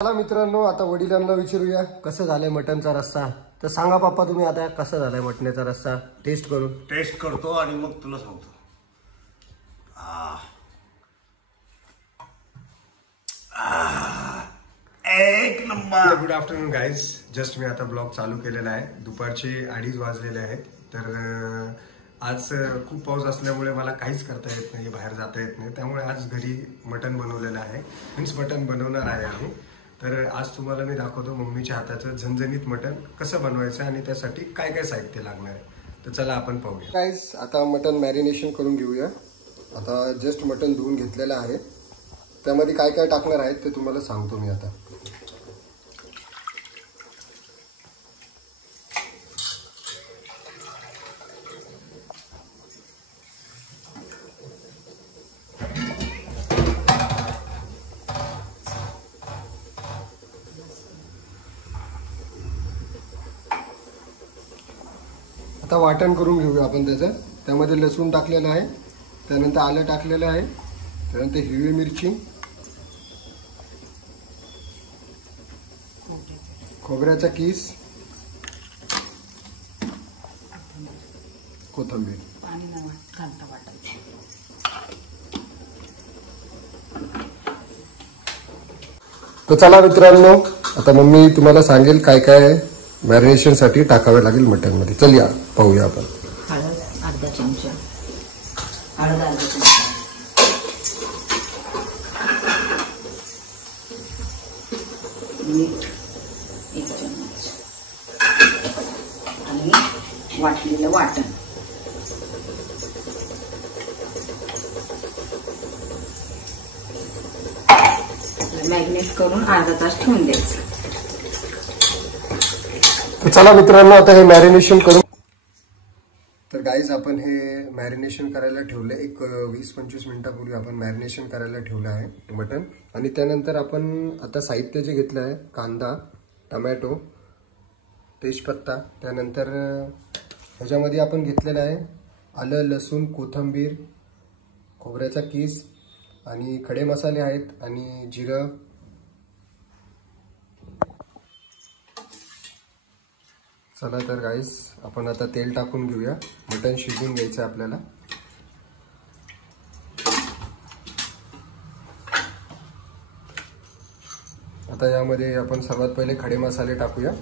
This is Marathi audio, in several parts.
चला मित्रांनो, आता वडिलांना विचारूया कसं झालंय मटनचा रस्सा. तर सांगा पप्पा तुम्ही आता कसं झालाय मटण्याचा रस्सा टेस्ट करून. टेस्ट करतो आणि मग तुला सांगतो. एक नंबर. Good afternoon guys. जस्ट मी आता ब्लॉग चालू केलेला आहे. दुपारचे 2:30 वाजलेले आहेत. तर आज खूप पाऊस असल्यामुळे मला काहीच करता येत नाही, बाहेर जाता येत नाही. त्यामुळे आज घरी मटन बनवलेलं आहे. मीन्स मटन बनवणार आहे आम्ही. तर आज तुम्हाला मी दाखवतो मम्मीच्या हाताचं झणझणीत मटन कसं बनवायचं आणि त्यासाठी काय काय साहित्य लागणार आहे. तर चला आपण पाहूया. गाईज आता मटन मॅरिनेशन करून घेऊया. आता जस्ट मटन धुवून घेतलेलं आहे. त्यामध्ये काय काय टाकणार आहेत ते तुम्हाला सांगतो मी आता. आता वाटण करून घेऊया आपण त्याचं. त्यामध्ये लसूण टाकलेलं आहे, त्यानंतर आलं टाकलेलं आहे, त्यानंतर हिरवी मिरची, खोबऱ्याचा कीस, कोथिंबीर. तर चला मित्रांनो, आता मम्मी तुम्हाला सांगेल काय काय मॅरिनेशन साठी टाकावे लागेल मटन मध्ये. चल या पाहूया आपण. हळद अर्धा चमचा, हळद अर्धा चमचा, मीठ 1 चमच आणि वाटलेलं वाटण. मॅरिनेट करून अर्धा तास ठेवून द्यायचं. तर चला मित्रांनो, आता हे मॅरिनेशन करू. तर गाईज आपण हे मॅरिनेशन करायला ठेवलं. एक 20-25 मिनिटापूर्वी आपण मॅरिनेशन करायला ठेवलं आहे मटन. आणि त्यानंतर आपण आता साहित्य जे घेतलं आहे, कांदा, टमॅटो, तेजपत्ता, त्यानंतर ह्याच्यामध्ये आपण घेतलेलं आहे आलं, लसूण, कोथिंबीर, खोबऱ्याचा कीस आणि खडे मसाले आहेत आणि जिरं. चला तर गाईस आपण आता तेल टाकून घेऊया. मटण शिजवून घ्यायचं आपल्याला. आता यामध्ये आपण सर्वात पहिले खडे मसाले टाकूया.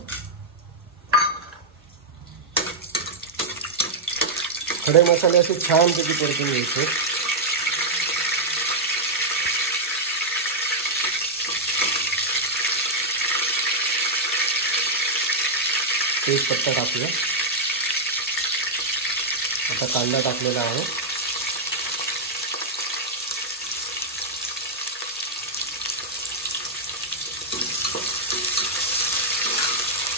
खडे मसाले असे छानपैकी परतून घ्यायचे. तेजपत्ता टाकूया. आता कांदा टाकलेला आहे.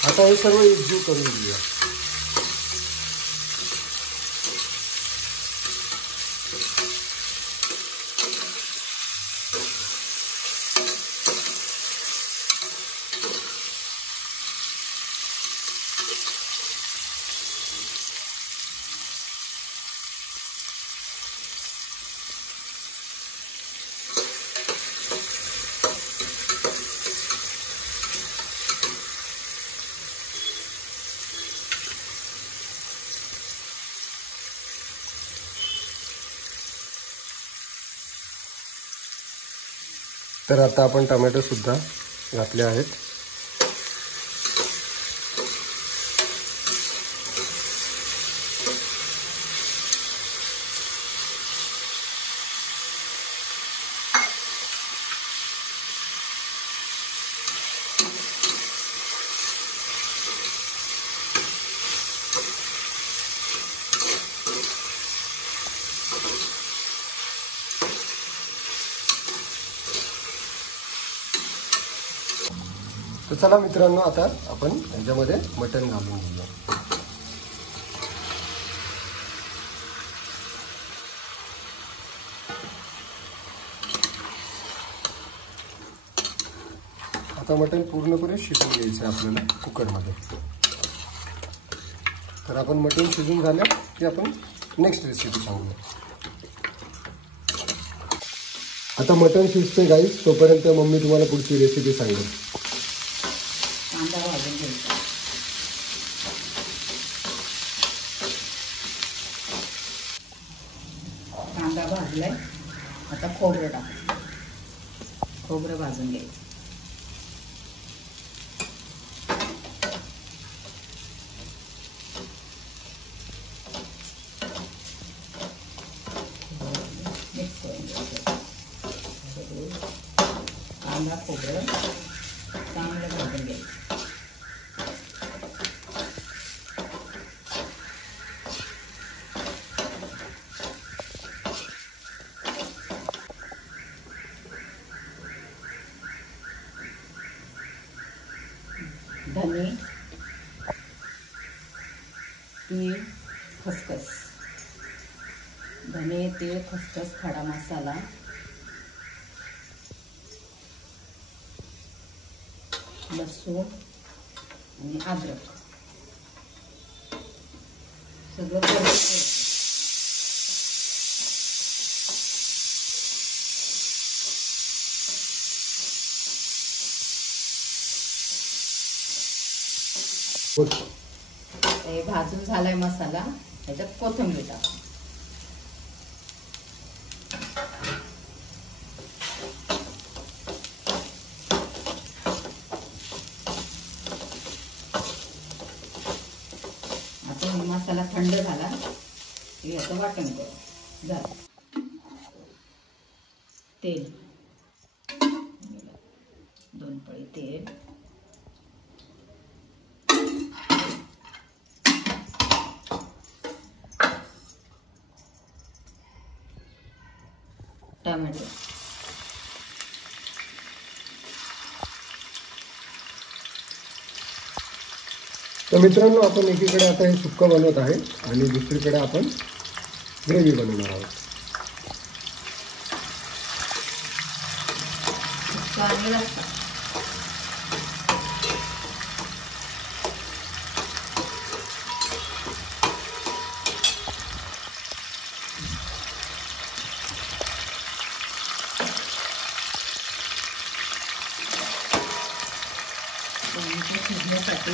आता हे सर्व एकजीव करून घेऊया. तर आता आपण टोमॅटो सुद्धा घातले आहेत. तर चला मित्रांनो, आता आपण ह्याच्यामध्ये मटण घालून घेऊया. आता मटण पूर्णपणे शिजवून घ्यायचं आहे आपल्याला कुकरमध्ये. तर आपण मटण शिजून झालं की आपण नेक्स्ट रेसिपी सांगूया. आता मटण शिजते गाईस, तोपर्यंत मम्मी तुम्हाला पुढची रेसिपी सांगेल. कांदा भाजून घ्यायचा. कांदा भाजलाय, आता खोबरं टाकायचं. खोबरं भाजून घ्यायचं. मिक्स करून घ्यायचं. कांदा खोबरं चांगलं भाजून घ्यायचं. धने, तीळ, खसखस. धने, तीळ, खसखस, खडा मसाला, लसूण आणि अद्रक सगळं परतून घ्यायचं. हे भाजून झालाय मसाला, ह्याच्यात कोथिंबीर टाका. आता मसाला थंड झाला की याचं वाटण करू. झालं. तेल, 2 पळी तेल, टोमॅटो, तर मित्रांनो, आपण एकीकडे आता हे सुक्कं बनवत आहे आणि दुसरीकडे आपण ग्रेव्ही बनवणार आहोत. आणि रस्सा. शिजण्यासाठी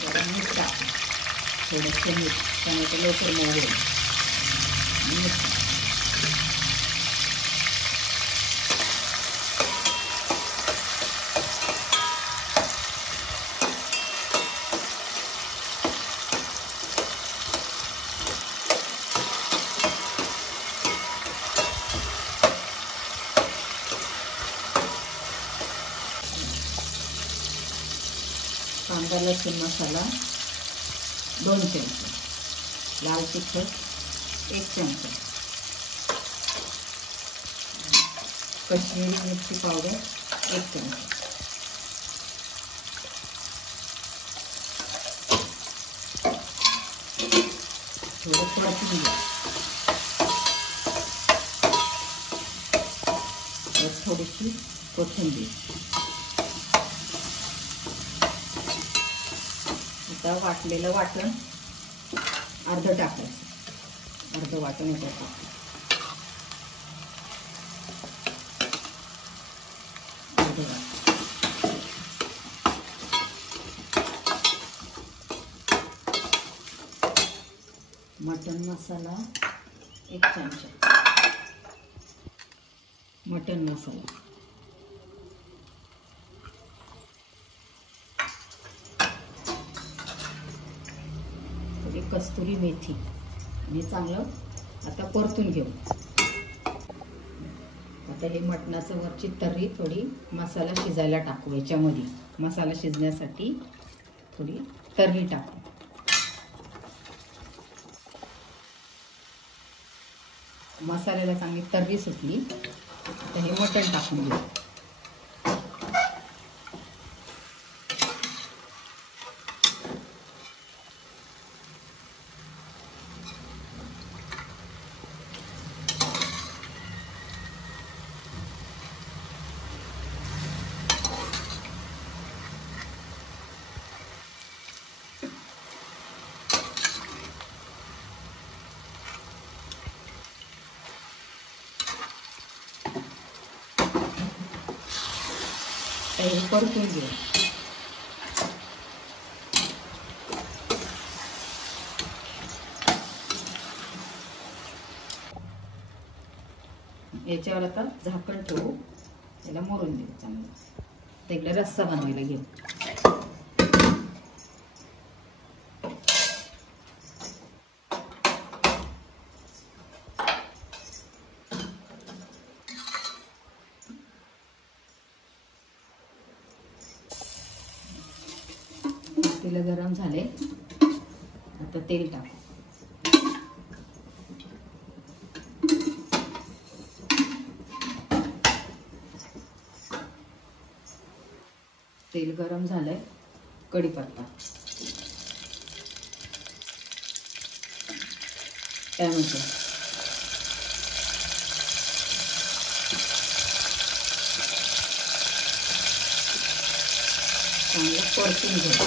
जरा मीठ टाकू. थोडंसं मीठ, टोमॅटो लवकर मऊ होईल. कांदा लसूण मसाला 2 चमचे, लाल तिखट 1 चमचा, कश्मीरी मिरची पावडर 1 चमचा, थोडं परतून घ्या. थोडीशी कोथिंबीर. आता वाटलेलं वाटण अर्ध टाकायचं. अर्ध वाटण याच्यात टाकायचं. अर्ध वाटण. मटन मसाला 1 चमचा. मटन मसाला, थोडी कस्तुरी मेथी आणि चांगलं आता परतून घेऊ. आता हे मटणाचं वरची तर्री थोडी मसाला शिजायला टाकू. याच्यामध्ये मसाला शिजण्यासाठी थोडी तर्री टाकू. मसाल्याला चांगली तर्री सुटली तर हे मटण टाकून घेऊ. हे परतून घेऊ. याच्यावर आता झाकण ठेवू, त्याला मोरून देऊ चांगलं. तर इकडे रस्सा बनवायला घेऊ. तेल गरम झाले, आता तेल टाकू. तेल गरम झालंय, कढीपत्ता, टॅमॅटो, चांगलं परतून घेऊ.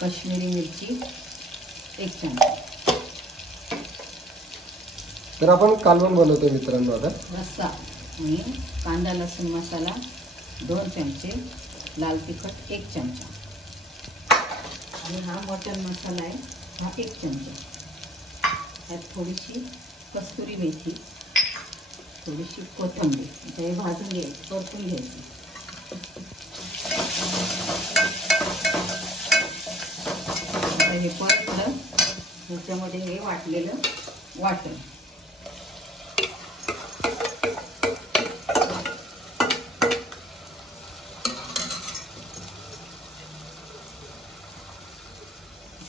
काश्मीरी मिरची 1 चमचा. तर आपण कालवण बनवतो मित्रांनो. आता रस्सा आणि कांदा लसूण मसाला 2 चमचे, लाल तिखट 1 चमचा आणि हा मटन मसाला आहे हा 1 चमचा. त्यात थोडीशी कस्तुरी मेथी, थोडीशी कोथिंबीर, हे भाजून घ्यायची, परतून घ्यायची. हे परतलं, ह्याच्यामध्ये हे वाटलेलं वाटण.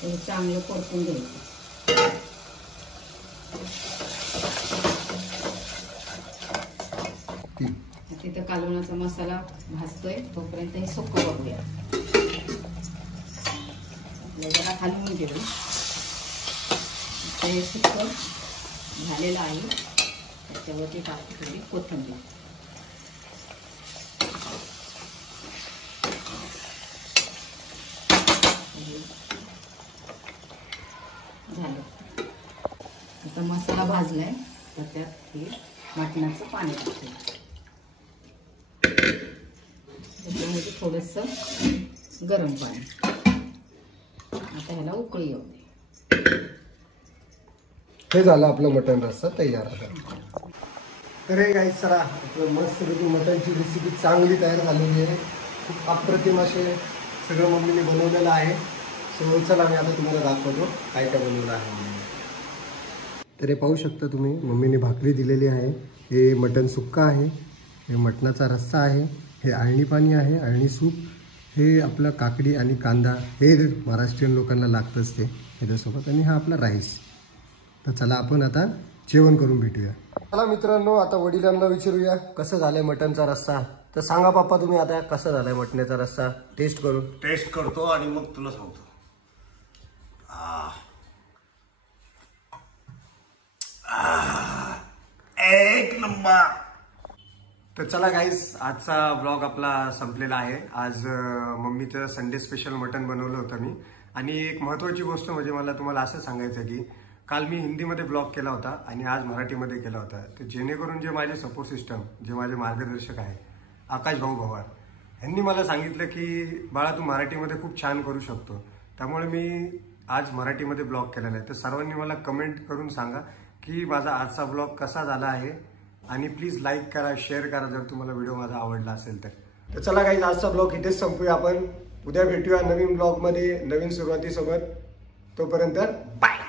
हे चांगलं परतून घ्यायचं. तिथं कालवणाचा मसाला भाजतोय, तोपर्यंत हे सुकं बघूया. जरा हलवून घेऊ. हे सुकं झालेलं आहे, त्याच्यावरती टाकू थोडी कोथिंबीर. झालं. आता मसाला भाजलाय, तर त्यात हे मटणाचं पाणी टाकू. त्याच्यामध्ये थोडंसं गरम पाणी. आता ह्याला उकळी येऊ दे. हे झालं आपलं मटण रस्सा तयार. आता तर हे गाईस, चला आपलं मस्तपैकी मटणची रेसिपी चांगली तयार झालेली आहे. खूप अप्रतिम असे सगळं मम्मीने बनवलेलं आहे. सो चला मी आता तुम्हाला दाखवतो काय काय बनवलं आहे. तर हे पाहू शकता तुम्ही, मम्मीने भाकरी दिलेली आहे. हे मटण सुक्का आहे, हे मटणाचा रस्सा आहे, हे अळणी पाणी आहे, अळणी सूप, हे आपलं काकडी आणि कांदा, हे महाराष्ट्रीयन लोकांना लागतंच ते ह्याच्यासोबत, आणि हा आपला राईस. तर चला आपण आता जेवण करून भेटूया. चला मित्रांनो, आता वडिलांना विचारूया कसं झालंय मटणचा रस्सा. तर सांगा पप्पा तुम्ही आता कसं झालाय मटणाचा रस्सा, टेस्ट करून. टेस्ट करतो आणि मग तुला सांगतो. एक नंबर. तर चला गाईस, आजचा ब्लॉग आपला संपलेला आहे. आज मम्मीचं संडे स्पेशल मटण बनवलं होतं मी. आणि एक महत्त्वाची गोष्ट म्हणजे मला तुम्हाला असं सांगायचं की काल मी हिंदीमध्ये ब्लॉग केला होता आणि आज मराठीमध्ये केला होता. तर जेणेकरून जे माझे सपोर्ट सिस्टम, जे माझे मार्गदर्शक आहे आकाश भाऊ भवार, यांनी मला सांगितलं की बाळा तू मराठीमध्ये खूप छान करू शकतो. त्यामुळे मी आज मराठीमध्ये ब्लॉग केलेला आहे. तर सर्वांनी मला कमेंट करून सांगा की माझा आजचा ब्लॉग कसा झाला आहे, आणि प्लीज लाईक करा, शेअर करा जर तुम्हाला व्हिडिओ माझा आवडला असेल तर. तर चला गाईज, आजचा ब्लॉग इथेच संपूया आपण. उद्या भेटूया नवीन ब्लॉगमध्ये नवीन सुरुवातीसोबत. तोपर्यंत बाय.